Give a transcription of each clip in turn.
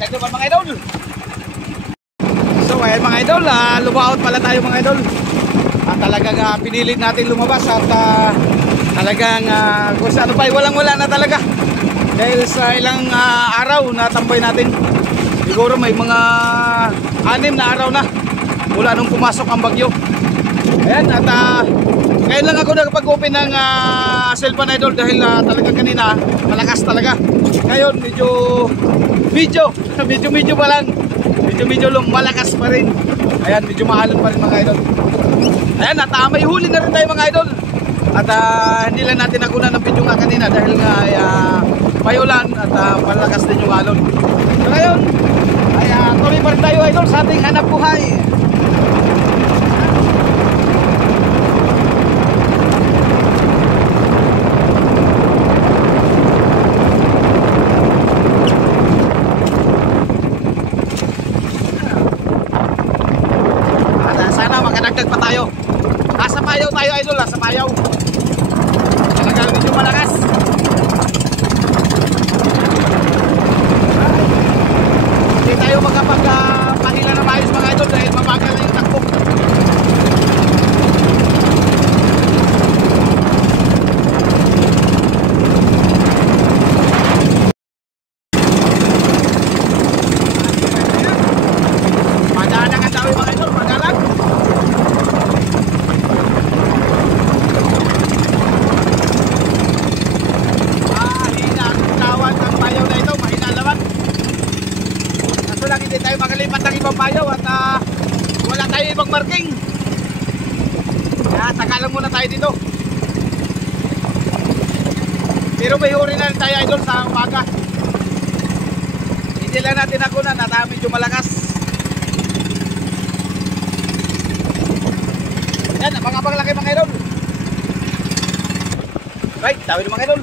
Dagdag naman mga idol. So ayan mga idol, lumaot pala tayo mga idol. At talagang pinilit natin lumabas at talagang kung saan pa walang wala na talaga. Dahil sa ilang araw na tambay natin. Siguro may mga 6 na araw na mula nung pumasok ang bagyo. Ayan, at ngayon lang ako nakapag-open ng cellphone idol dahil talaga kanina malakas talaga. Ngayon medyo pa lang. Medyo malakas pa rin. Ayan, medyo mahalon pa rin mga idol. Ayan, at may huli na rin tayo mga idol. At hindi lang natin nakunan ng video nga kanina dahil nga may ulan at malakas din yung alon. So ngayon, ay tuloy pa rin tayo idol sa ating hanap buhay. Makadagdag pa tayo. Sa payaw tayo idol, sa payaw. Talagang medyo malakas. Hindi tayo magkapag-pahila na maayos mga idol dahil mabagal na yung takbo. Padalang ang dawi mga idol, padalang. Hindi tayo makalipat ng ibang payaw at wala tayo ibang marking. Kaya sakalang muna tayo dito. Pero may huri na rin tayo idol sa umaga. Hindi lang natin nakunan at medyo malakas. Yan, abang-abang laki mga idol. Right, tawid mga idol.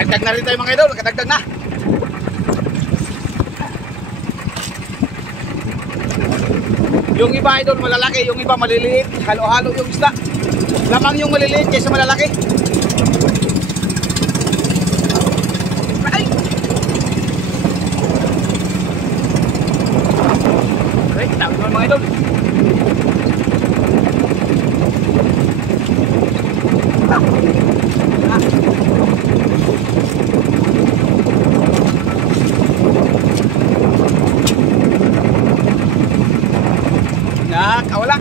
Dagdag na rin tayo mga idol, nakadagdag na. Yung iba idol malalaki, yung iba maliliit. Halo-halo yung isda. Lamang yung maliliit kaysa malalaki. Ay! Okay, tawag naman mga idol. Nakawala.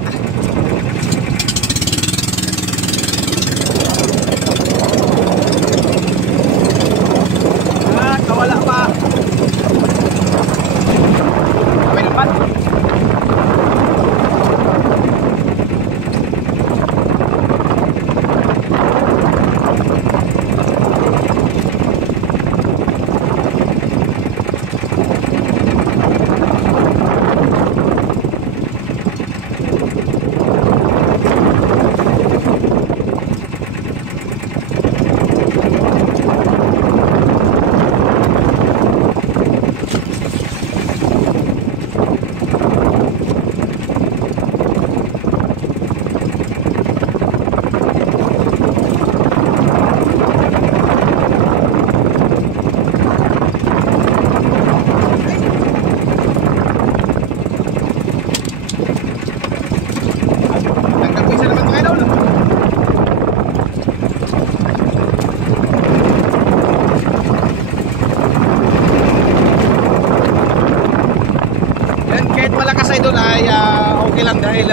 okay lang dahil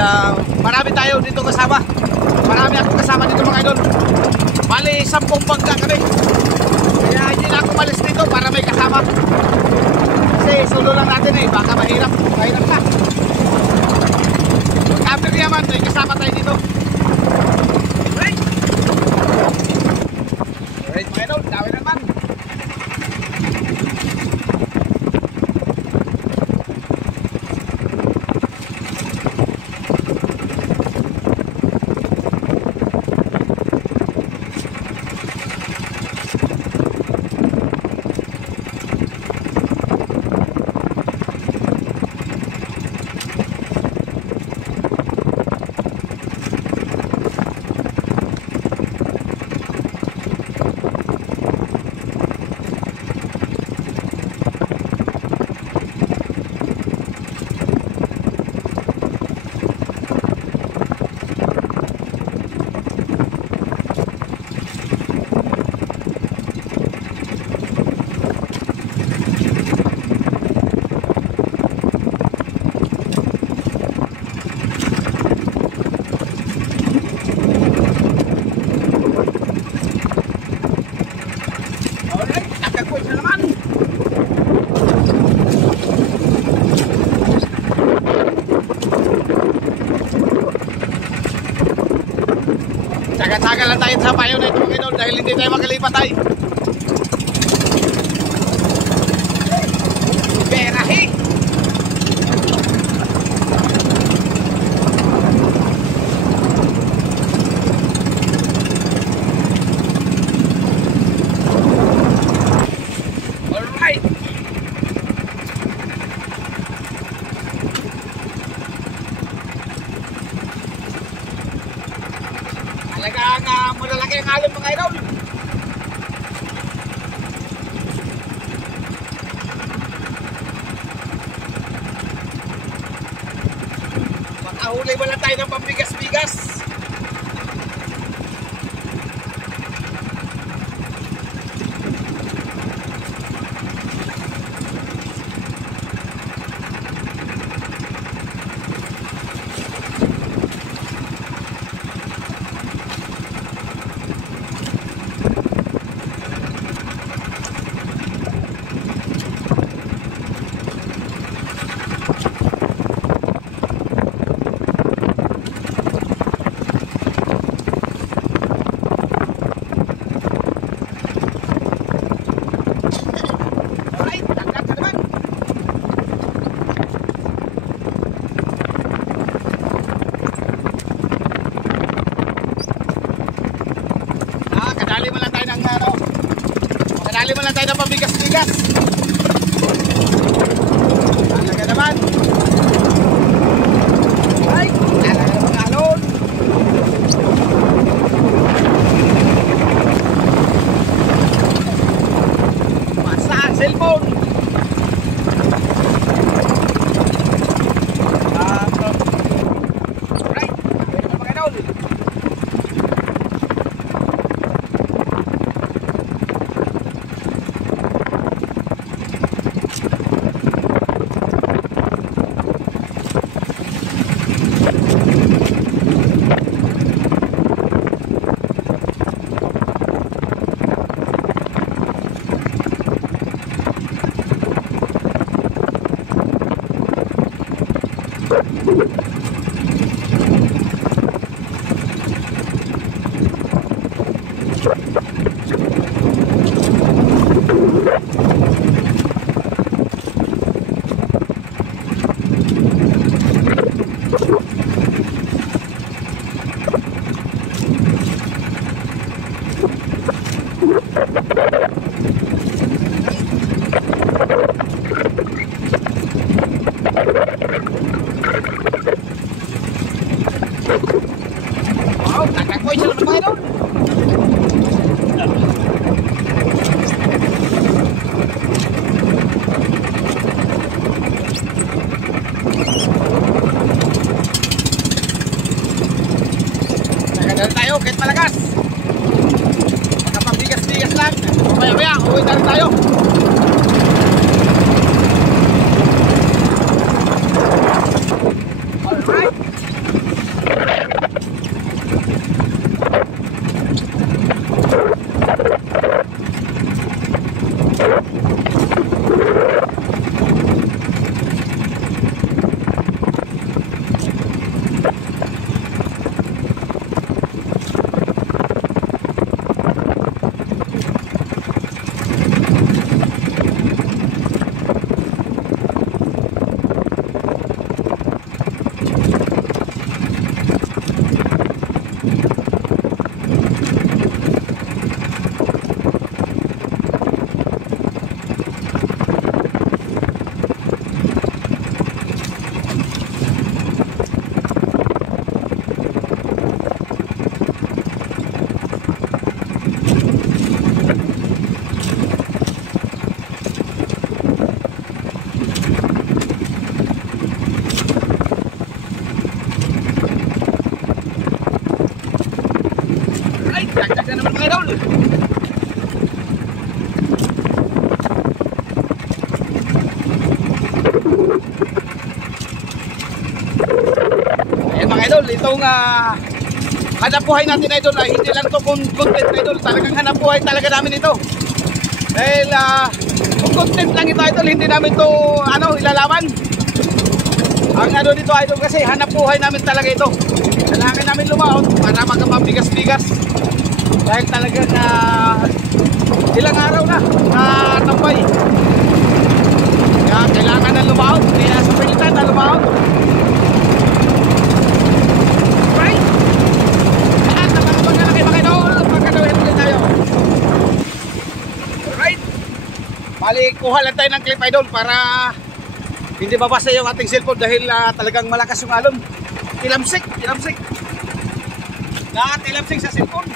marami tayo dito kasama. Marami akong kasama dito mga idol. Bali, 10 bangka kami. Kaya hindi na ako malis dito para may kasama. Kasi solo lang natin eh, baka mahirap. Mahirap na. After yaman, may kasama tayo dito. Alright. Alright mga idol, dami naman. Tsaga-tsaga lang tayo sa payo na ito mga idol dahil hindi tayo makalipat ay. Berahi! Alright! Talagang malalaki ang alon mga idol. Makahuli mo lang tayo ng pambigas-bigas. Kadali mo lang tayo ng ano. Kadali mo lang tayo ng pabigas-bigas. Talaga naman. Ay, talaga naman alon. Basta ang cellphone. Right, pwede na mga idol. Wow, nakakoy siya naman mga idol. Nagandang tayo kahit malakas. Magkapagbigas-bigas lang. Maya-maya, uwi na rin tayo. Alright. itong hanap buhay natin idol. Hindi lang to content idol, talagang hanap buhay talaga namin ito. Dahil kung content lang ito idol, hindi namin to ilalaban. Ang dito idol kasi hanap buhay namin talaga ito. Kailangan namin lumaon para magkamabigas-bigas. Dahil talagang ilang araw na tambay. Kaya kailangan na lumaon. Kaya sa pilitan na lumaon. Right? Lahat na mga pagkalaki mga idol, magkagawin ulit tayo. Alright. Bali, kuha lang tayo ng clip idol para hindi babasa yung ating cellphone dahil talagang malakas yung alon. Tilamsik. Tilamsik sa cellphone.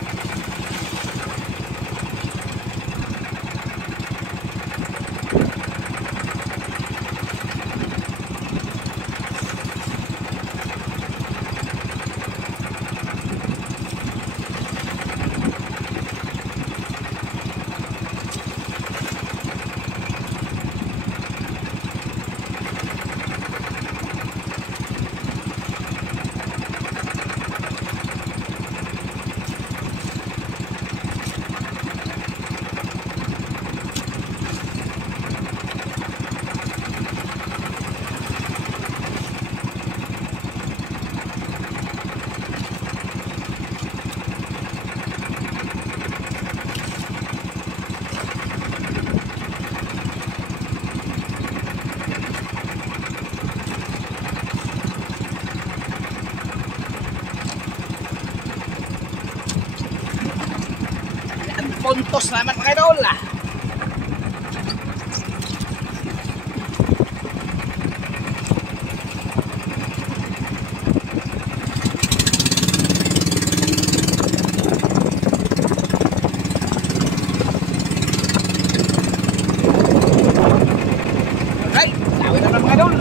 Puntos naman mga idol. Alright, tawin na mga idol.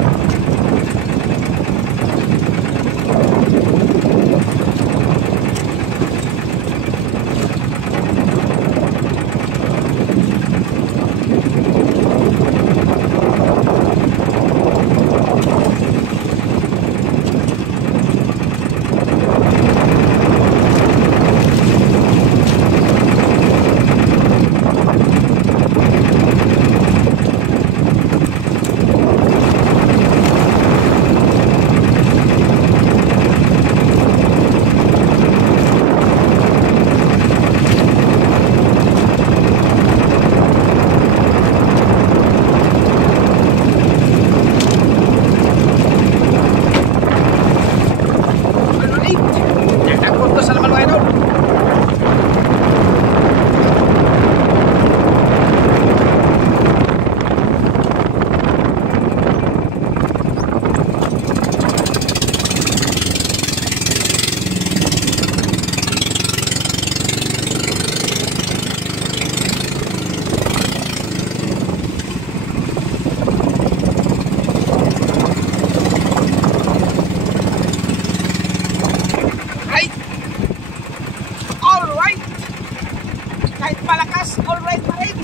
Alright pa rin.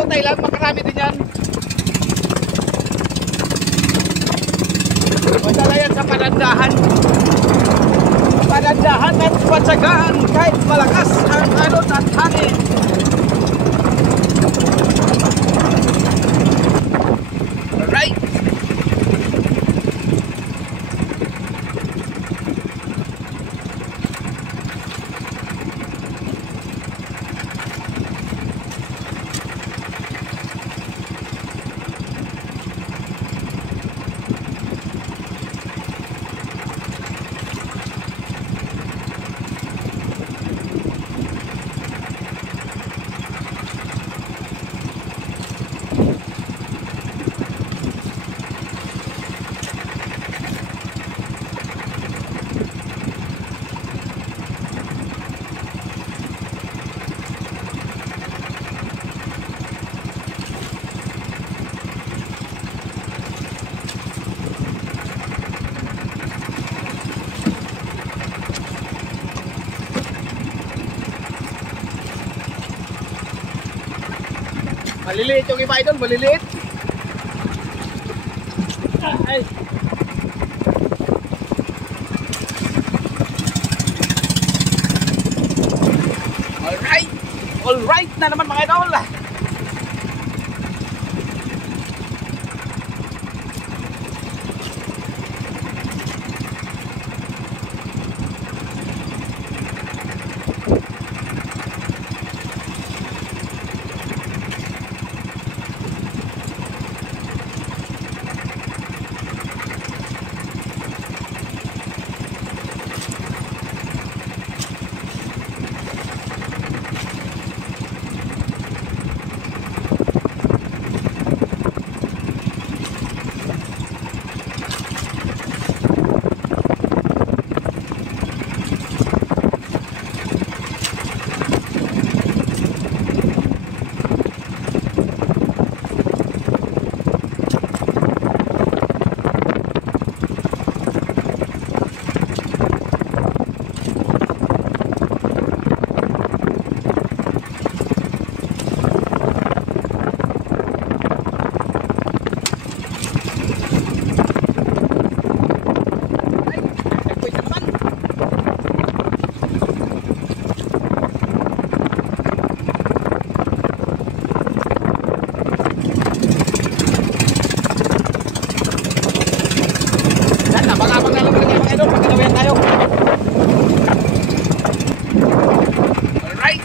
Utay lang, makarami din yan. Madala yan sa palandahan. Palandahan at patsagaan kahit malakas ang alon at hangin. Alright. Maliliit yung iba idol, maliliit. Ay. Alright. Alright na naman mga idol. Abang-abang na lang mga idol, pagkalawayan tayo. Alright.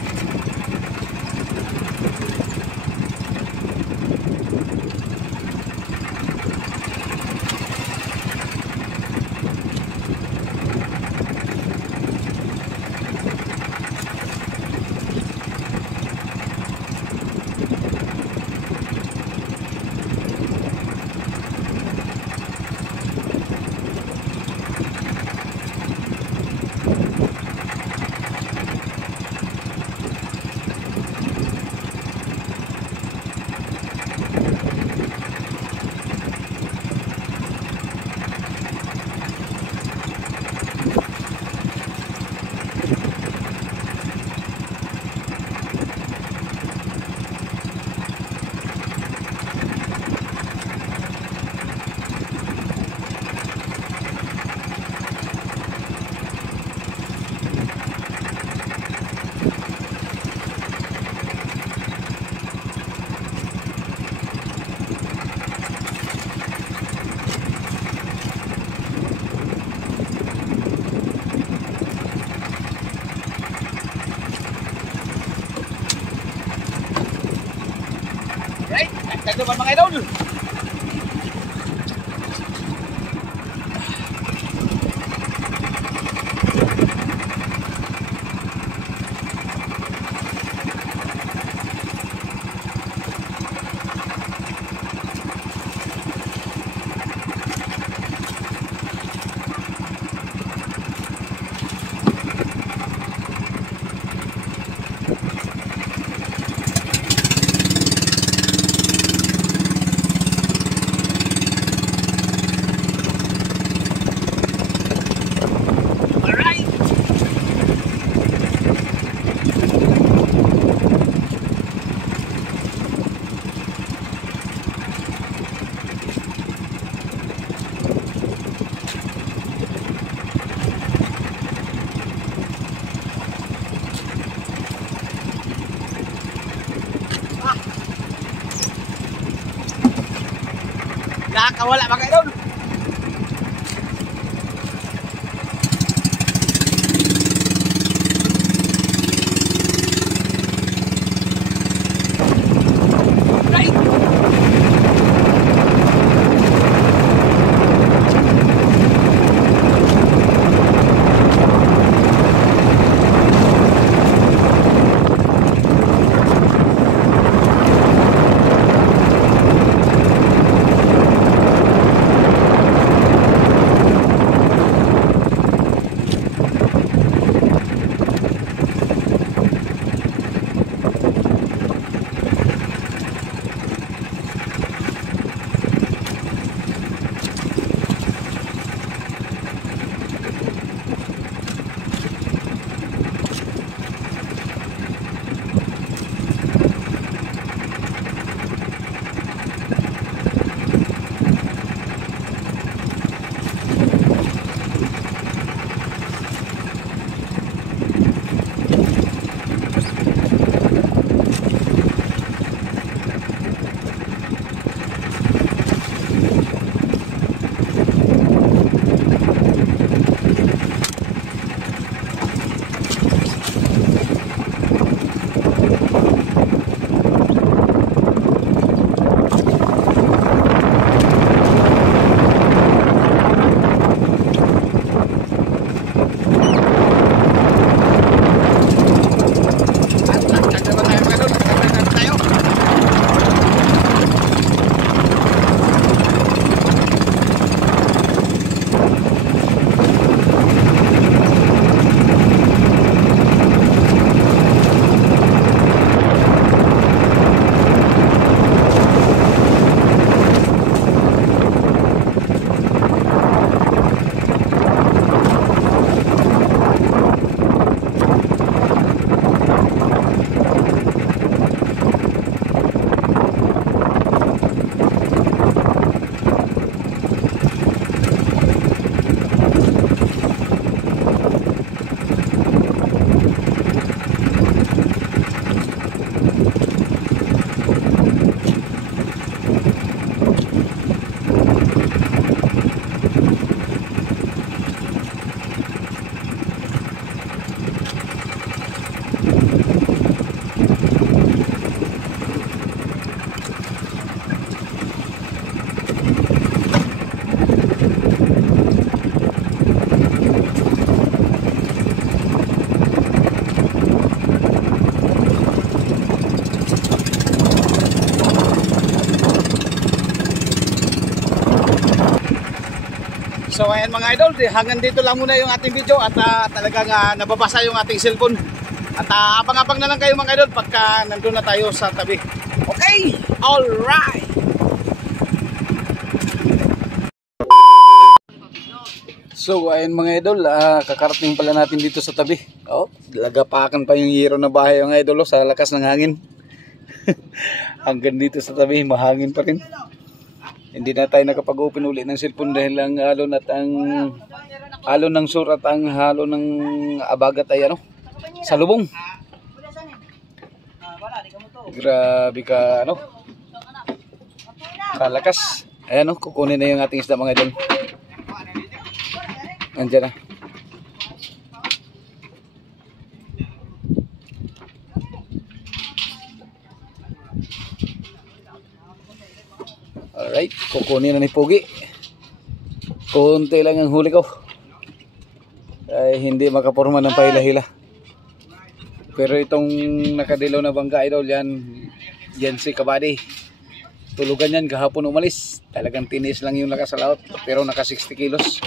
Right, nagtag naman mga idol. Nakakawala mga idol. So ayan mga idol, hanggang dito lang muna yung ating video at talagang nababasa yung ating cellphone. At abang-abang na lang kayo mga idol pagka nandun na tayo sa tabi. Okay, alright. So ayan mga idol, kakarating pala natin dito sa tabi. Oh, lagapakan pa yung hero na bahay mga idol sa lakas ng hangin. Hanggang dito sa tabi, mahangin pa rin. Hindi na tayo nakapag-open ulit ng cellphone dahil ang alon ng sur at ang halo ng abagat ay salubong. Grabe ka kalakas. Ayan kukunin na yung ating isda mga idol. Andiyan na. Alright, kukunin na ni Pogi. Kunti lang ang huli ko. Ay hindi makaporma ng pahila-hila. Pero itong nakadilaw na bangka idol, yan si Kabady. Tulugan yan kahapon umalis. Talagang tinis lang yung lakas sa laot. Pero naka 60 kilos.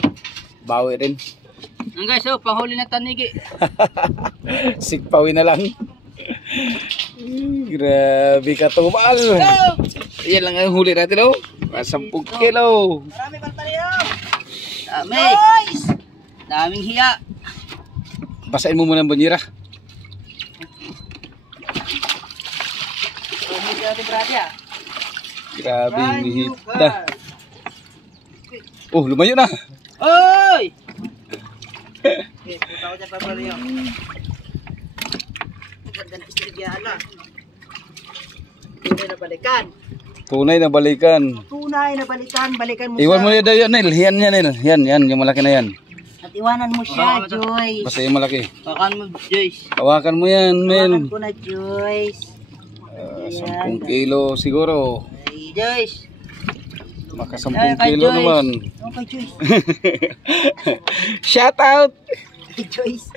Bawi rin. Guys, panghuli na tanigi. Sikpawi na lang. Grabe ka tumal. Yan lang ang huli natin 10 kilo. Marami pang taliyo. Dami. Daming hiya. Basahin mo muna ang banyera. Grabe yung hita. Oh, lumayo na. Oy! Okay, puta ko dyan pa pala yun. Ganda na istirigyan na. Tunay na balikan. Tunay na balikan. Tunay na balikan. Balikan mo Iwan mo yan, Nel. Yan, yung malaki na yan. At iwanan mo siya, Joyce. Basta yung malaki. Hawakan mo, Joyce. Hawakan mo yan, Mel. Hawakan ko na, Joyce. 10 kilo siguro. Ay, Joyce. Maka 10 kilo naman. Okay, Joyce. Shout out. Kay Joyce.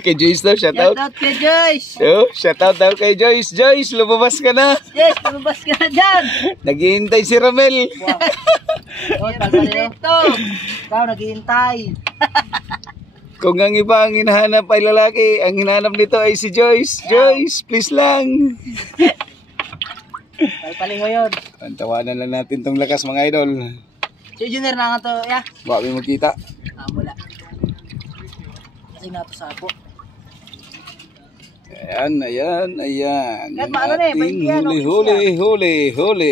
Kay Joyce daw, shout out. Shout out kay Joyce. Shout out daw kay Joyce. Joyce, lumabas ka na. Yes, lumabas ka na dyan. Naghihintay si Ramel. Wow. Ito. Ikaw naghihintay. Kung ang iba ang hinahanap ay lalaki, ang hinahanap nito ay si Joyce. Joyce, please lang. Palpaling mo yun. Tawanan lang natin tong lakas mga idol. Si Junior na nga to, ya. Baka may magkita. Mula. Kasi nga to sa ako. Ayan. Kahit Yung paano na eh, ating 20 yan, okay huli.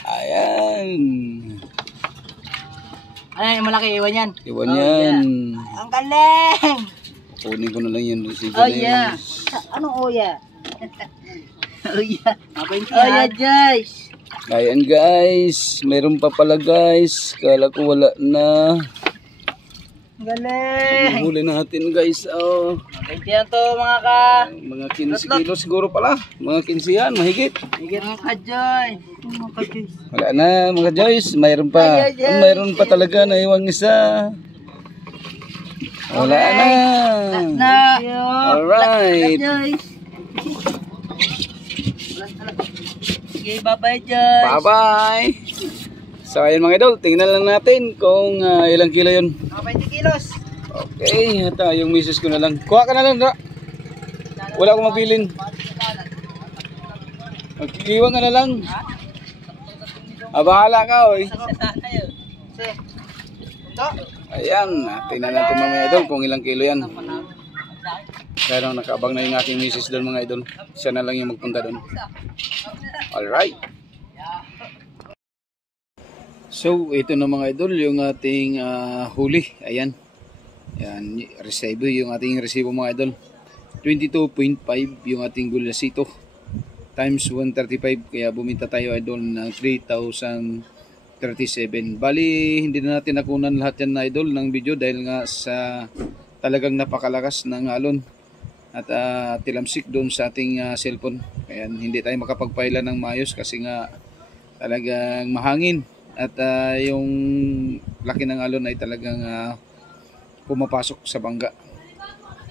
Ayan. Ano yung malaki, iwan yan? Iwan yan. Yeah. Ang galing! Kunin ko na lang yan. Oh yeah. Anong oya? Oya. Oya, guys. Ayan guys. Meron pa pala guys. Kala ko wala na. Galing. Huli natin guys. Oh. Yan to Mga 15 kilo siguro pala. Mga 15 yan. Mahigit. Higit mga ka-joy. Wala na mga Joyce. Mayroon pa. Mayroon pa talaga na iwang isa. Wala na. Alright. Okay, bye-bye, Joyce. Bye-bye. So ayun mga idol, tingnan lang natin kung ilang kilo yun. 20 kilos. Okay, ito yung misis ko na lang. Kuha ka na lang, Dra. Wala akong mabilin. Magkikiwang ka na lang. Bahala ka, oy. Ayan, tingnan natin mga idol kung ilang kilo yan. Kaya nakaabang na yung aking misis doon mga idol. Siya na lang yung magpunta doon. Alright. So, ito na mga idol, yung ating huli. Ayan. Ayan, resibo, yung ating resibo mga idol. 22.5 yung ating gulasito. Times 135. Kaya bumita tayo idol ng 3,037. Bali, hindi na natin nakunan lahat yan na idol ng video dahil nga sa talagang napakalakas ng alon. At tilamsik doon sa ating cellphone. Kaya hindi tayo makapagpaila ng maayos kasi nga talagang mahangin. At yung laki ng alon ay talagang pumapasok sa bangga.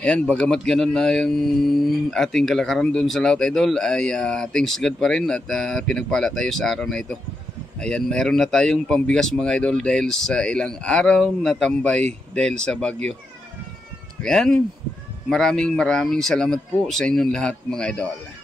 Ayan, bagamat ganun na yung ating kalakaran doon sa laut idol ay thanks God pa rin at pinagpala tayo sa araw na ito. Ayan, mayroon na tayong pambigas mga idol dahil sa ilang araw na tambay dahil sa bagyo. Ayan, maraming salamat po sa inyong lahat mga idol.